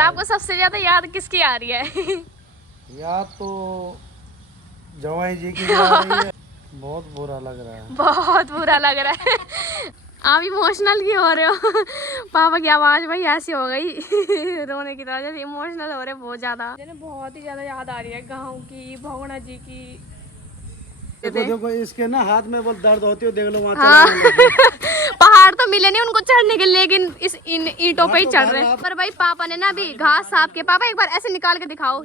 आपको सबसे ज्यादा याद किसकी आ रही है? याद तो जवाई जी की आ रही है। बहुत बुरा लग रहा है। बहुत बुरा लग रहा है। आप इमोशनल क्यों हो रहे हो? पापा की आवाज भाई ऐसी हो गई रोने की तरह, जैसे इमोशनल हो रहे बहुत ज्यादा। बहुत ही ज्यादा याद आ रही है गाँव की, भगोना जी की। देखो देखो इसके ना हाथ में वो दर्द होती है, देख लो वहाँ हाँ। चलाने लगे। पहाड़ तो मिले नहीं उनको चढ़ने के लिए, लेकिन इस इन ईंटों पे ही तो चढ़ रहे हैं। पर भाई पापा ने ना अभी घास साफ के, पापा एक बार ऐसे निकाल के दिखाओ,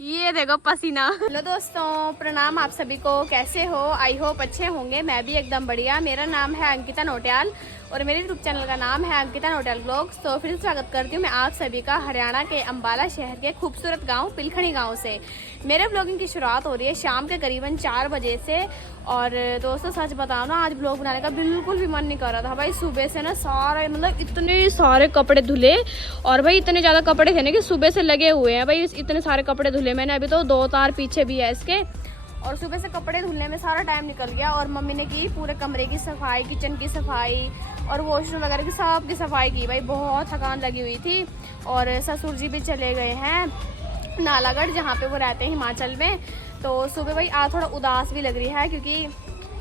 ये देखो पसीना। हेलो दोस्तों, प्रणाम आप सभी को। कैसे हो? आई होप अच्छे होंगे। मैं भी एकदम बढ़िया। मेरा नाम है अंकिता नोटियाल और मेरे यूट्यूब चैनल का नाम है अंकिता नोटियाल ब्लॉग्स। तो फिर से स्वागत करती हूँ मैं आप सभी का हरियाणा के अंबाला शहर के खूबसूरत गांव पिलखणी गांव से। मेरे ब्लॉगिंग की शुरुआत हो रही है शाम के करीबन 4 बजे से। और दोस्तों सच बताओ ना, आज ब्लॉग बनाने का बिल्कुल भी मन नहीं कर रहा था भाई। सुबह से ना सारे मतलब इतने सारे कपड़े धुले, और भाई इतने ज़्यादा कपड़े थे ना कि सुबह से लगे हुए हैं भाई। इतने सारे कपड़े धुले मैंने, अभी तो 2 तार पीछे भी है इसके। और सुबह से कपड़े धुलने में सारा टाइम निकल गया। और मम्मी ने की पूरे कमरे की सफाई, किचन की सफाई और वॉशरूम वगैरह की सब की सफाई की भाई। बहुत थकान लगी हुई थी। और ससुर जी भी चले गए हैं नालागढ़, जहाँ पे वो रहते हैं हिमाचल में। तो सुबह भाई आज थोड़ा उदास भी लग रही है, क्योंकि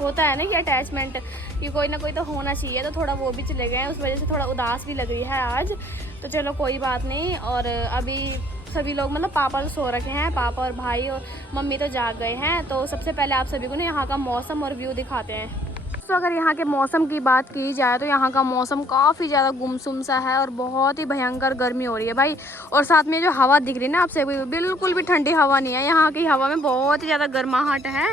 होता है ना कि अटैचमेंट कि कोई ना कोई तो होना चाहिए। तो थोड़ा वो भी चले गए हैं, उस वजह से थोड़ा उदास भी लग रही है आज। तो चलो कोई बात नहीं। और अभी सभी लोग मतलब पापा तो सो रखे हैं, पापा और भाई और मम्मी तो जाग गए हैं। तो सबसे पहले आप सभी को ना यहाँ का मौसम और व्यू दिखाते हैं। तो अगर यहाँ के मौसम की बात की जाए तो यहाँ का मौसम काफ़ी ज़्यादा गुमसुम सा है और बहुत ही भयंकर गर्मी हो रही है भाई। और साथ में जो हवा दिख रही है ना आपसे, बिल्कुल भी ठंडी हवा नहीं है। यहाँ की हवा में बहुत ही ज़्यादा गर्माहट है।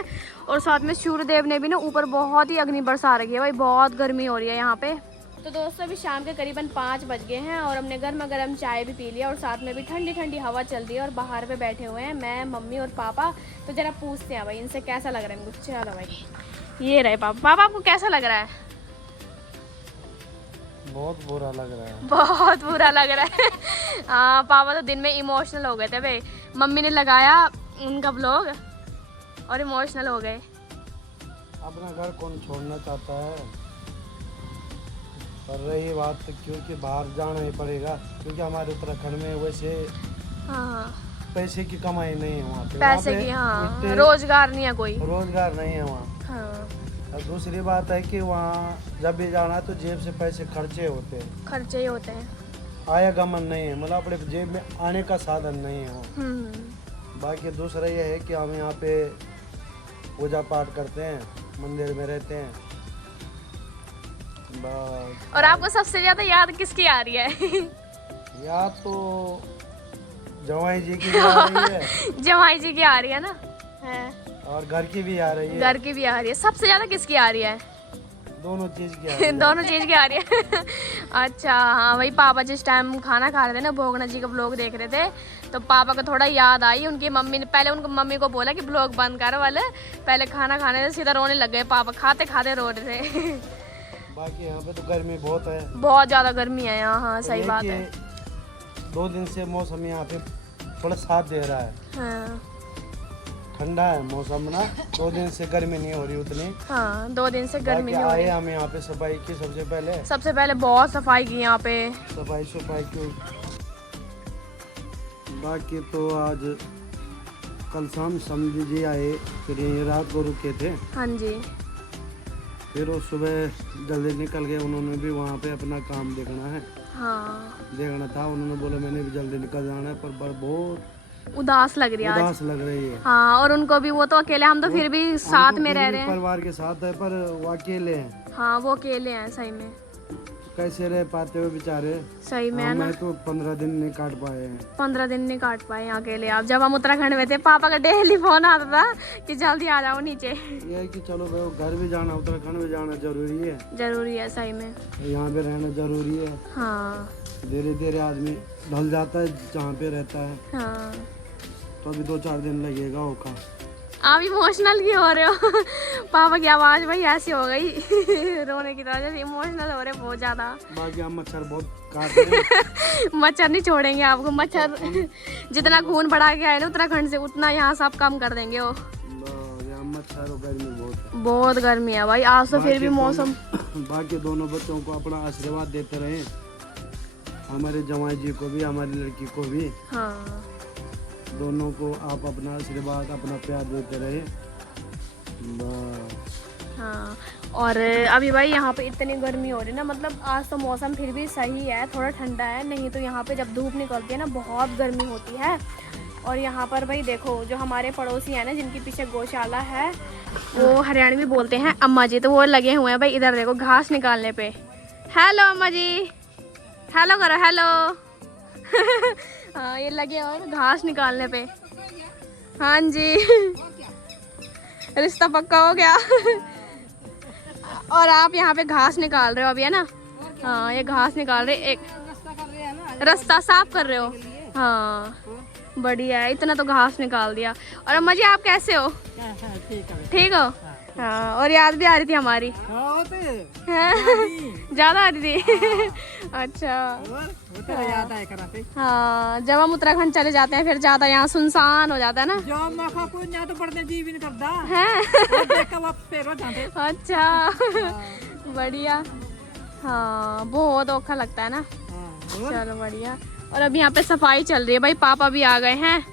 और साथ में सूर्यदेव ने भी ना ऊपर बहुत ही अग्नि बरसा रखी है भाई। बहुत गर्मी हो रही है यहाँ पे। तो दोस्तों अभी शाम के करीबन 5 बज गए हैं और हमने गर्मा गर्म चाय भी पी लिया और साथ में भी ठंडी ठंडी हवा चल रही है। और बाहर पे बैठे हुए हैं मैं, मम्मी और पापा। तो जरा पूछते हैं भाई इनसे कैसा लग रहा है इनको। चलो भाई, ये रहे पापा। पापा आपको कैसा लग रहा है? बहुत बुरा लग रहा है। बहुत बुरा लग रहा है। हाँ, पापा तो दिन में इमोशनल हो गए थे भाई। मम्मी ने लगाया उनका ब्लॉग और इमोशनल हो गए। अपना घर कौन छोड़ना चाहता है, पर रही बात क्योंकि बाहर जाना ही पड़ेगा, क्योंकि हमारे उत्तराखंड में वैसे हाँ, पैसे की कमाई नहीं है वहाँ पे। पैसे की, हाँ, रोजगार नहीं है कोई। रोजगार नहीं है वहाँ। हाँ, और दूसरी बात है कि वहाँ जब भी जाना है तो जेब से पैसे खर्चे होते हैं, खर्चे ही होते हैं। आयागमन नहीं है, मतलब अपने जेब में आने का साधन नहीं है वहाँ। बाकी दूसरा ये है कि हम यहाँ पे पूजा पाठ करते हैं, मंदिर में रहते हैं बस। और आपको सबसे ज्यादा याद किसकी आ रही है? याद तो जवाई जी की आ रही है। जमाई जी की आ रही है ना, है। और घर की भी आ रही है। घर की भी आ रही है। सबसे ज्यादा किसकी आ रही है? दोनों चीज की आ रही है। दोनों चीज की आ रही है। अच्छा हाँ भाई, पापा जिस टाइम खाना खा रहे थे ना, भोगना जी का ब्लॉग देख रहे थे, तो पापा को थोड़ा याद आई। उनकी मम्मी ने पहले उनको मम्मी को बोला कि ब्लॉग बंद करो वाले, पहले खाना खाने से सीधा रोने लग गए पापा। खाते खाते रो रहे थे। बाकी यहाँ पे तो गर्मी बहुत है, बहुत ज्यादा गर्मी है यहाँ। हाँ सही बात है। 2 दिन से मौसम यहाँ पे थोड़ा साथ दे रहा है। हाँ, ठंडा है मौसम ना, 2 दिन से गर्मी नहीं हो रही उतनी। हाँ 2 दिन से गर्मी नहीं हो आए रही। हम यहाँ पे सफाई की, सबसे पहले बहुत सफाई की यहाँ पे। सफाई की। बाकी तो आज कल शाम समझी जी आए, फिर ये रात को रुके थे। हाँ जी। फिर वो सुबह जल्दी निकल गए, उन्होंने भी वहाँ पे अपना काम देखना है। हाँ, देखना था, उन्होंने बोला मैंने भी जल्दी निकल जाना है, पर बहुत उदास लग रही है आज। उदास लग रही है। हाँ, और उनको भी, वो तो अकेले, हम तो फिर भी साथ में रह रहे हैं। परिवार के साथ है, पर वो अकेले हैं। हाँ वो अकेले हैं सही में। कैसे रह पाते हो बेचारे। सही में है ना। मैं तो 15 दिन नहीं काट पाए हैं। 15 दिन नहीं काट पाए यहाँ अकेले आप। जब हम उत्तराखंड में थे, पापा का डेली फोन आता था कि जल्दी आ जाओ नीचे। ये है कि चलो भाई, घर भी जाना, उत्तराखंड भी जाना जरूरी है। जरूरी है सही में। यहाँ पे रहना जरूरी है। हाँ धीरे धीरे आदमी ढल जाता है जहाँ पे रहता है। हाँ। तो अभी 2-4 दिन लगेगा होगा। आप इमोशनल क्यों हो रहे हो? पापा की आवाज भाई ऐसी हो गई रोने की तरह, जैसे इमोशनल हो रहे बहुत ज्यादा। बाकी हम मच्छर बहुत काट रहे हैं। मच्छर नहीं छोड़ेंगे आपको। मच्छर जितना खून बढ़ा के आए ना उत्तराखंड से, उतना यहाँ सब कम कर देंगे वो। यहाँ मच्छर और गर्मी बहुत गर्मी है भाई आज तो। फिर भी मौसम बाकी दोनों बच्चों को अपना आशीर्वाद देते रहे। हमारे जवाई जी को भी, हमारी लड़की को भी, हाँ दोनों को आप अपना आशीर्वाद, अपना प्यार देते रहे बस। हाँ। और अभी भाई यहाँ पे इतनी गर्मी हो रही है ना, मतलब आज तो मौसम फिर भी सही है, थोड़ा ठंडा है, नहीं तो यहाँ पे जब धूप निकलती है ना बहुत गर्मी होती है। और यहाँ पर भाई देखो जो हमारे पड़ोसी हैं ना, जिनके पीछे गौशाला है, वो हरियाणवी बोलते हैं अम्मा जी, तो वो लगे हुए हैं भाई इधर देखो घास निकालने पे। हेलो अम्मा जी, हेलो करो, हेलो। हाँ ये लगे और घास निकालने पे। हाँ जी, रिश्ता पक्का हो गया। और आप यहाँ पे घास निकाल रहे हो अभी, है ना? हाँ ये घास निकाल रहे, एक रास्ता साफ कर रहे हो। हाँ बढ़िया है, इतना तो घास निकाल दिया। और अम्मा जी आप कैसे हो? ठीक हो? हाँ। और याद भी आ रही थी हमारी? ज्यादा आ रही थी। अच्छा हाँ, जब हम उत्तराखंड चले जाते हैं फिर ज्यादा यहाँ सुनसान हो जाता है ना। तो पढ़ने जी भी नहीं करता है। अच्छा बढ़िया। हाँ बहुत औखा लगता है ना। चलो बढ़िया। और अभी यहाँ पे सफाई चल रही है भाई, पापा भी आ गए हैं।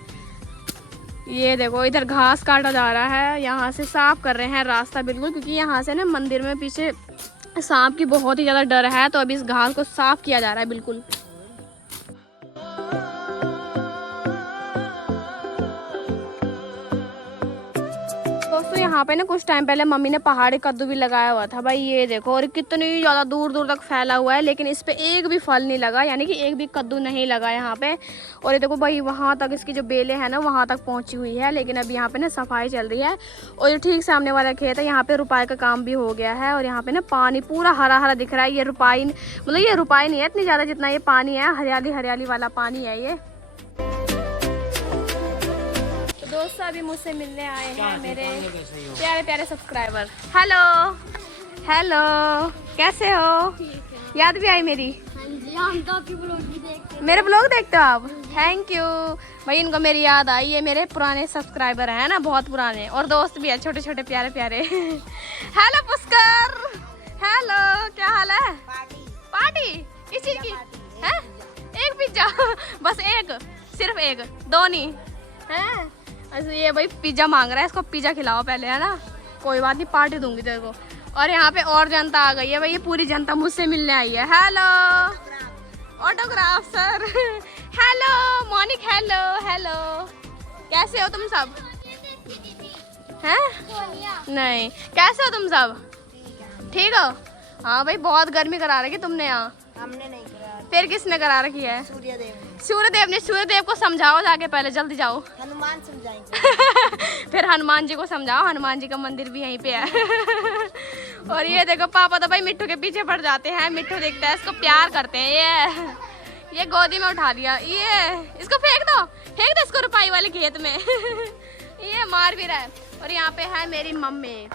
ये देखो इधर घास काटा जा रहा है, यहाँ से साफ कर रहे हैं रास्ता बिल्कुल, क्योंकि यहाँ से ना मंदिर में पीछे सांप की बहुत ही ज़्यादा डर है, तो अभी इस घास को साफ किया जा रहा है बिल्कुल। दोस्तों यहाँ पे ना कुछ टाइम पहले मम्मी ने पहाड़ी कद्दू भी लगाया हुआ था भाई, ये देखो, और कितनी ज़्यादा दूर दूर तक फैला हुआ है, लेकिन इस पे एक भी फल नहीं लगा, यानी कि एक भी कद्दू नहीं लगा यहाँ पे। और ये देखो भाई वहाँ तक इसकी जो बेलें हैं ना वहाँ तक पहुँची हुई है, लेकिन अभी यहाँ पे ना सफाई चल रही है। और ये ठीक सामने वाला खेत है, यहाँ पे रुपाई का काम भी हो गया है, और यहाँ पे ना पानी पूरा हरा हरा दिख रहा है। ये रुपाई मतलब ये रुपाई नहीं है इतनी ज़्यादा जितना ये पानी है, हरियाली हरियाली वाला पानी है ये। दोस्तों अभी मुझसे मिलने आए हैं मेरे प्यारे प्यारे सब्सक्राइबर। हेलो हेलो, कैसे हो? याद भी आई मेरी? हम तो आपके ब्लॉग भी देखते हैं। मेरे ब्लॉग देखते हो आप? थैंक यू भाई, इनको मेरी याद आई, ये मेरे पुराने सब्सक्राइबर हैं ना, बहुत पुराने, और दोस्त भी है छोटे छोटे प्यारे प्यारे। हेलो पुष्कर, हेलो, क्या हाल है? पार्टी किस चीज की है? एक पिज्जा? बस एक, सिर्फ एक, दो नहीं है? अच्छा ये भाई पिज्जा मांग रहा है, इसको पिज्जा खिलाओ पहले, है ना? कोई बात नहीं, पार्टी दूंगी तेरे को। और यहाँ पे और जनता आ गई है भाई, ये पूरी जनता मुझसे मिलने आई है। Hello autograph sir. Hello Monique, hello hello, कैसे हो तुम सब? हैं? नहीं, कैसे हो तुम सब? ठीक हो? हाँ भाई बहुत गर्मी करा रखी तुमने यहाँ। हमने नहीं करा, फिर किसने करा रखी है? सूर्यदेव ने। सूर्यदेव ने। सूर्यदेव को समझाओ जाके, पहले जल्दी जाओ। हनुमान समझाएंगे। फिर हनुमान जी को समझाओ, हनुमान जी का मंदिर भी यहीं पे है। और ये देखो पापा तो भाई मिट्टू के पीछे पड़ जाते हैं, मिट्टू देखता है इसको प्यार करते हैं। ये गोदी में उठा लिया, ये इसको फेंक दो इसको रुपाई वाले खेत में। ये मार भी रहा है। और यहाँ पे है मेरी मम्मी।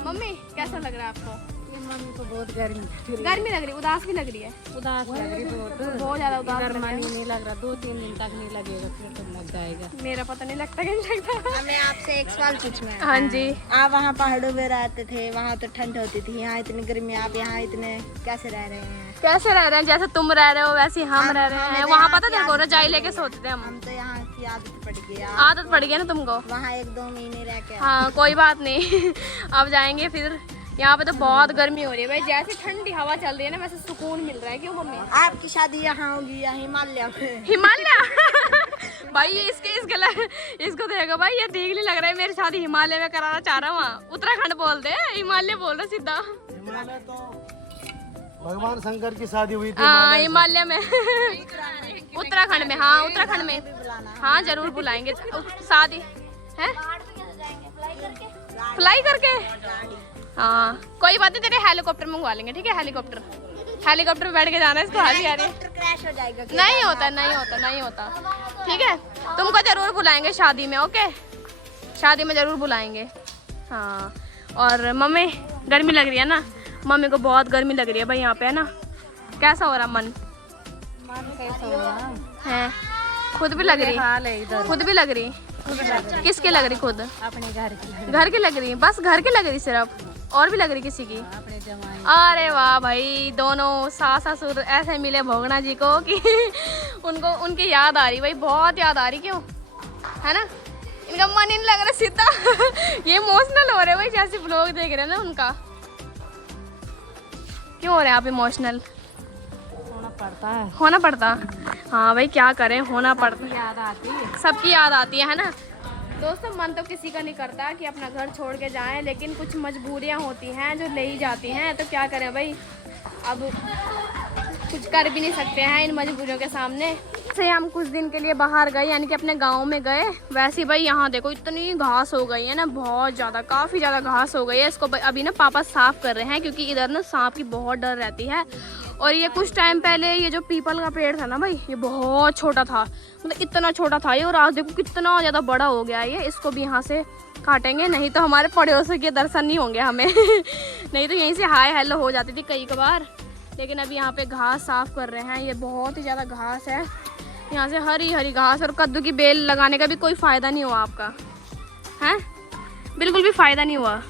मम्मी कैसा लग रहा है आपको? मम्मी को बहुत गर्मी गर्मी लग रही, उदास भी लग रही है? उदास लग रही, बहुत ज्यादा उदास लग रहा है। नहीं लग रहा, 2-3 दिन तक नहीं लगेगा, फिर तो लग जाएगा। मेरा पता नहीं लगता कि नहीं लगता। हमें आपसे एक सवाल पूछना है। हाँ जी। आप वहाँ पहाड़ों में रहते थे, वहाँ तो ठंड होती थी, यहाँ इतनी गर्मी, आप यहाँ इतने कैसे रह रहे हैं? कैसे रह रहे हैं? जैसे तुम रह रहे हो वैसे हम रह रहे हैं। वहाँ पता देखो रजाई लेके सोते थे हम। हम तो यहाँ की आदत पड़ गई। आदत पड़ गई ना तुमको? वहाँ 1-2 महीने रह के हाँ कोई बात नहीं। अब जाएंगे फिर। यहाँ पे तो बहुत गर्मी हो रही है भाई, जैसे ठंडी हवा चल रही है ना वैसे सुकून मिल रहा है। क्यों मम्मी? आपकी शादी यहाँ होगी या हिमालय में? हिमालय? भाई इसको देखो भाई, ये ठीक नहीं लग रहा है। मेरी शादी हिमालय में कराना चाह रहा हूँ। वहाँ उत्तराखंड बोलते हैं, हिमालय बोल रहे सीधा। हिमालय तो भगवान शंकर की शादी हुई थी। हाँ हिमालय में। उत्तराखंड में, हाँ उत्तराखंड में, हाँ जरूर बुलाएंगे। शादी है फ्लाई करके? हाँ कोई बात नहीं, तेरे हेलीकॉप्टर मंगवा लेंगे, ठीक है? हेलीकॉप्टर पे बैठ के जाना है इसको। हाजी आ रही है? क्रैश हो जाएगा। नहीं होता ठीक है? तुमको जरूर बुलाएंगे शादी में, ओके? शादी में जरूर बुलाएंगे। हाँ और मम्मी गर्मी लग रही है ना? मम्मी को बहुत गर्मी लग रही है भाई यहाँ पे, है ना? कैसा हो रहा मन? कैसा हो रहा है? खुद भी लग रही? खुद भी लग रही? किसकी लग रही खुद? अपने घर की। घर की लग रही? बस घर की लग रही सिर्फ? और भी लग रही किसी की? अरे वाह भाई, दोनों सास ससुर ऐसे मिले भोगना जी को कि उनको उनकी याद आ रही भाई, बहुत याद आ रही। क्यों, है ना? इनका मन ही नहीं लग रहा सीधा ये इमोशनल हो रहे भाई, जैसे ब्लॉग देख रहे हैं ना उनका। क्यों हो रहे हैं आप इमोशनल? होना पड़ता। हाँ भाई, क्या करें, होना पड़ता। याद आती है, सबकी याद आती है ना दोस्तों। मन तो किसी का नहीं करता कि अपना घर छोड़ के जाएं, लेकिन कुछ मजबूरियां होती हैं जो ले ही जाती हैं। तो क्या करें भाई, अब कुछ कर भी नहीं सकते हैं इन मजबूरियों के सामने। से हम कुछ दिन के लिए बाहर गए, यानी कि अपने गांव में गए। वैसे भाई यहाँ देखो इतनी घास हो गई है ना, बहुत ज़्यादा, काफ़ी ज़्यादा घास हो गई है। इसको अभी ना पापा साफ़ कर रहे हैं, क्योंकि इधर ना सांप की बहुत डर रहती है। और ये कुछ टाइम पहले ये जो पीपल का पेड़ था ना भाई, ये बहुत छोटा था, मतलब इतना छोटा था ये, और आज देखो कितना ज़्यादा बड़ा हो गया है ये। इसको भी यहाँ से काटेंगे, नहीं तो हमारे पड़ोसियों के दर्शन नहीं होंगे हमें नहीं तो यहीं से हाय हेलो हो जाती थी कई बार। लेकिन अभी यहाँ पे घास साफ़ कर रहे हैं। ये बहुत ही ज़्यादा घास है, यहाँ से हरी हरी घास। और कद्दू की बेल लगाने का भी कोई फ़ायदा नहीं हुआ आपका, हैं? बिल्कुल भी फ़ायदा नहीं हुआ।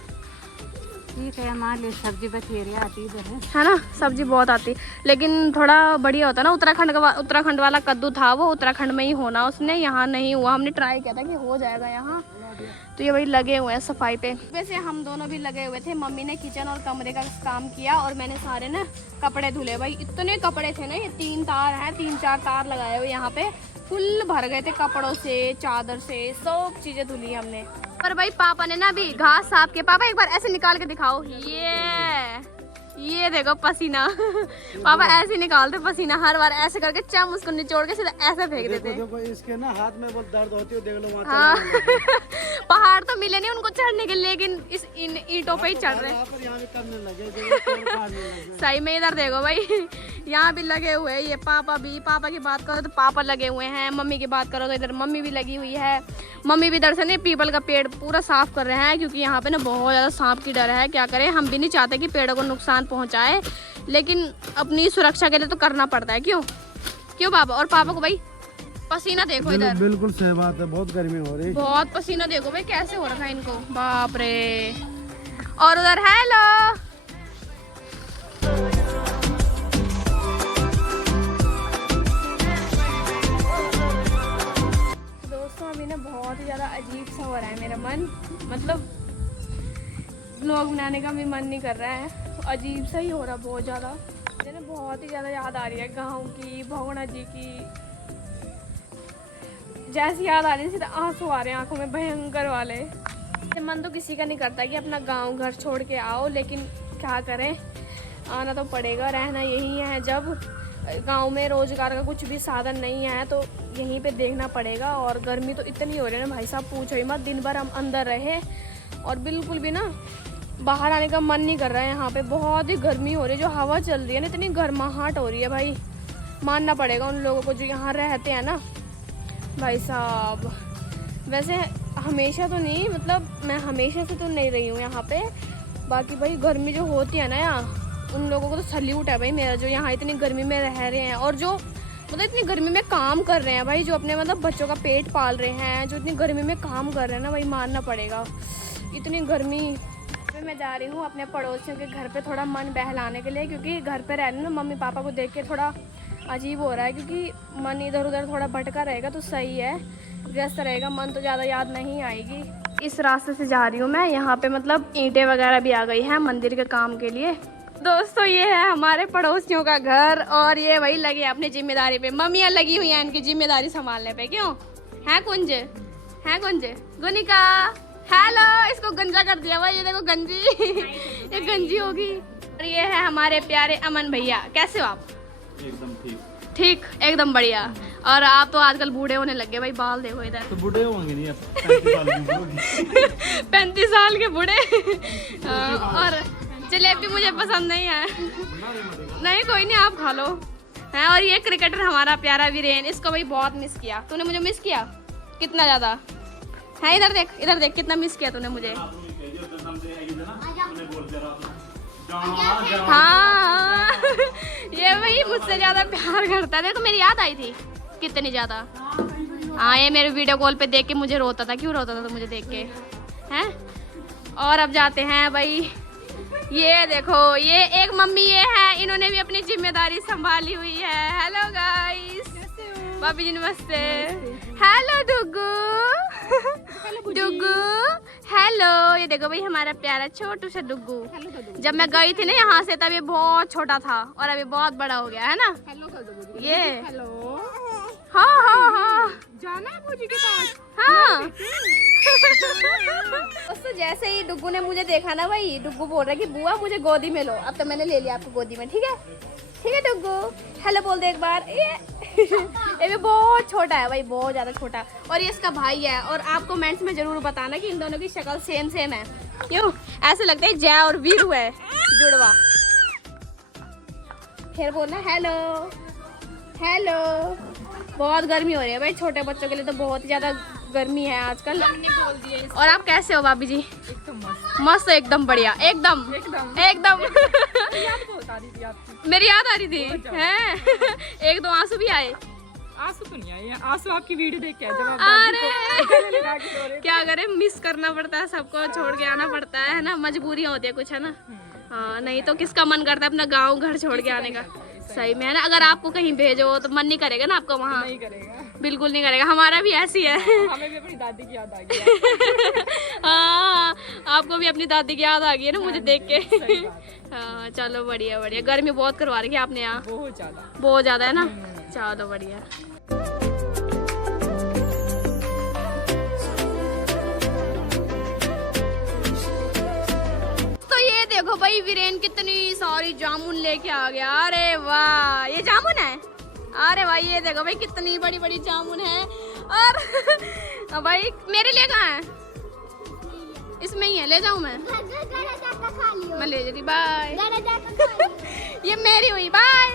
ठीक है, हमारे लिए सब्जी बथेरी आती इधर है ना, सब्जी बहुत आती, लेकिन थोड़ा बढ़िया होता ना। उत्तराखंड वाला कद्दू था वो उत्तराखंड में ही होना, उसने यहाँ नहीं हुआ। हमने ट्राई किया था कि हो जाएगा यहाँ, तो ये वही लगे हुए हैं सफाई पे। वैसे हम दोनों भी लगे हुए थे। मम्मी ने किचन और कमरे का काम किया और मैंने सारे ना कपड़े धुले भाई। इतने कपड़े थे ना, ये 3 तार हैं, 3-4 तार लगाए हुए यहाँ पे, फुल भर गए थे कपड़ों से, चादर से, सब चीजें धुली हमने। पर भाई पापा ने ना अभी घास साफ के, पापा एक बार ऐसे निकाल के दिखाओ, ये देखो पसीना पापा ऐसे निकालते पसीना हर बार, ऐसे करके चम उसको निचोड़ के सीधा ऐसे फेंक देते। देखो इसके ना हाथ में बहुत दर्द होती है, देख लो वहाँ। हाँ पहाड़ तो मिले नहीं उनको चढ़ने के, लेकिन इस इन ईंटों पे ही चढ़ रहे हैं। यहाँ भी करने लगे सही में इधर देखो भाई, यहाँ भी लगे हुए हैं। ये पापा भी, पापा की बात करो तो पापा लगे हुए हैं, मम्मी की बात करो तो इधर मम्मी भी लगी हुई है। मम्मी भी इधर से नहीं पीपल का पेड़ पूरा साफ कर रहे हैं, क्योंकि यहाँ पे ना बहुत ज़्यादा सांप की डर है। क्या करें, हम भी नहीं चाहते कि पेड़ों को नुकसान पहुँचाए, लेकिन अपनी सुरक्षा के लिए तो करना पड़ता है। क्यों पापा? और पापा को भाई पसीना देखो इधर, बिल्कुल सही बात है, बहुत गर्मी हो रही, बहुत पसीना देखो भाई कैसे हो रखा है इनको, बाप रे। और उधर हेलो दोस्तों, अभी ना बहुत ही ज़्यादा अजीब सा हो रहा है मेरा मन, मतलब व्लॉग बनाने का भी मन नहीं कर रहा है, अजीब सा ही हो रहा बहुत ज़्यादा। मुझे ना बहुत ही ज़्यादा याद आ रही है गाँव की, भगोना जी की, जैसी याद आ रही है सीधा आंसू आ रहे हैं आंखों में भयंकर वाले। मन तो किसी का नहीं करता कि अपना गांव घर छोड़ के आओ, लेकिन क्या करें, आना तो पड़ेगा, रहना यही है। जब गांव में रोजगार का कुछ भी साधन नहीं है तो यहीं पे देखना पड़ेगा। और गर्मी तो इतनी हो रही है ना भाई साहब, पूछो ही मत। दिन भर हम अंदर रहे और बिल्कुल भी ना बाहर आने का मन नहीं कर रहा है। यहाँ पे बहुत ही गर्मी हो रही है, जो हवा चल रही है ना इतनी गर्माहट हो रही है भाई, मानना पड़ेगा उन लोगों को जो यहाँ रहते हैं ना भाई साहब। वैसे हमेशा तो नहीं, मतलब मैं हमेशा से तो नहीं रही हूँ यहाँ पे, बाकी भाई गर्मी जो होती है ना यहाँ, उन लोगों को तो सल्यूट है भाई मेरा, जो यहाँ इतनी गर्मी में रह रहे हैं और जो मतलब इतनी गर्मी में काम कर रहे हैं भाई, जो अपने मतलब बच्चों का पेट पाल रहे हैं, जो इतनी गर्मी में काम कर रहे हैं ना भाई, मानना पड़ेगा। इतनी गर्मी पे मैं जा रही हूँ अपने पड़ोसियों के घर पे थोड़ा मन बहलाने के लिए, क्योंकि घर पे रहने ना मम्मी पापा को देख के थोड़ा अजीब हो रहा है, क्योंकि मन इधर उधर थोड़ा भटका रहेगा तो सही है, व्यस्त रहेगा मन तो ज़्यादा याद नहीं आएगी। इस रास्ते से जा रही हूँ मैं, यहाँ पे मतलब ईंटें वगैरह भी आ गई हैं मंदिर के काम के लिए। दोस्तों ये है हमारे पड़ोसियों का घर और ये वही लगे अपनी जिम्मेदारी पे, मम्मियाँ लगी हुई हैं इनकी जिम्मेदारी संभालने पे। क्यों है कुंज, है कुंज, गुनिका हेलो, इसको गंजा कर दिया भाई, ये देखो गंजी ये गंजी होगी। और ये है हमारे प्यारे अमन भैया, कैसे हो आप? एकदम ठीक एकदम बढ़िया। और आप तो आजकल बूढ़े होने लग गए भाई, बाल देखो इधर। तो बूढ़े होंगे नहीं, 35 साल के बूढ़े और जलेबी मुझे पसंद नहीं है। नहीं कोई नहीं, आप खा लो। है और ये क्रिकेटर हमारा प्यारा वीरेन, इसको भाई बहुत मिस किया। तूने मुझे मिस किया कितना ज्यादा है, इधर देख, इधर देख कितना मिस किया तूने मुझे। हाँ ये भाई मुझसे ज्यादा प्यार करता है। देखो मेरी याद आई थी कितनी ज्यादा। हाँ ये मेरे वीडियो कॉल पे देख के मुझे रोता था। क्यों रोता था तो मुझे देख के हैं। और अब जाते हैं भाई ये देखो, ये एक मम्मी ये है, इन्होंने भी अपनी जिम्मेदारी संभाली हुई है। हेलो गाइस, भाभी जी नमस्ते। Hello Dugu, Dugu hello. ये देखो भाई हमारा प्यारा छोटू सा डुगू। जब मैं गई थी ना यहाँ से तब ये बहुत छोटा था और अभी बहुत बड़ा हो गया है ना। ये हेलो, हाँ हाँ हाँ जाना है भूजी के पास। हाँ। दोस्तों जैसे ही डुगू ने मुझे देखा ना भाई, डुगू बोल रहा है कि बुआ मुझे गोदी में लो। अब तो मैंने ले लिया आपको गोदी में, ठीक है? ठीक है डुगू, हेलो बोल दे एक बार। ये भी बहुत छोटा है भाई, बहुत ज्यादा छोटा। और ये इसका भाई है। और आप कमेंट्स में जरूर बताना कि इन दोनों की शक्ल सेम सेम है। क्यों ऐसे लगता है जय और वीरू है जुड़वा। फिर बोलना हेलो हेलो। बहुत गर्मी हो रही है भाई, छोटे बच्चों के लिए तो बहुत ही ज्यादा गर्मी है आजकल। और आप कैसे हो भाभी जी? एकदम मस्त, एकदम बढ़िया, एकदम एकदम। मेरी याद आ रही थी हैं? एक दो आंसू भी आए? आंसू तो नहीं आए, आंसू आपकी वीडियो देख के आए। जब आप अरे क्या करें, मिस करना पड़ता है, सबको छोड़ के आना पड़ता है ना, मजबूरियां होती है कुछ, है ना। हाँ, नहीं तो किसका मन करता है अपना गांव घर छोड़ के आने का। सही में है ना, अगर आपको कहीं भेजो तो मन नहीं करेगा ना आपका वहाँ। नहीं करेगा, बिल्कुल नहीं करेगा, हमारा भी ऐसी है। हमें भी अपनी दादी की याद आ गई। हाँ, आपको भी अपनी दादी की याद आ गई है ना मुझे देख के। हाँ चलो बढ़िया बढ़िया। गर्मी बहुत करवा रही है आपने यहाँ, बहुत ज्यादा है ना। चलो बढ़िया। तो ये देखो भाई वीरेन कितनी सारी जामुन लेके आ गया। अरे वाह, ये जामुन है। अरे भाई ये देखो भाई कितनी बड़ी बड़ी जामुन है। और भाई मेरे लिए कहाँ है? इसमें ही है, ले जाऊं मैं? मैं ले जा रही, बाय। ये मेरी हुई, बाय।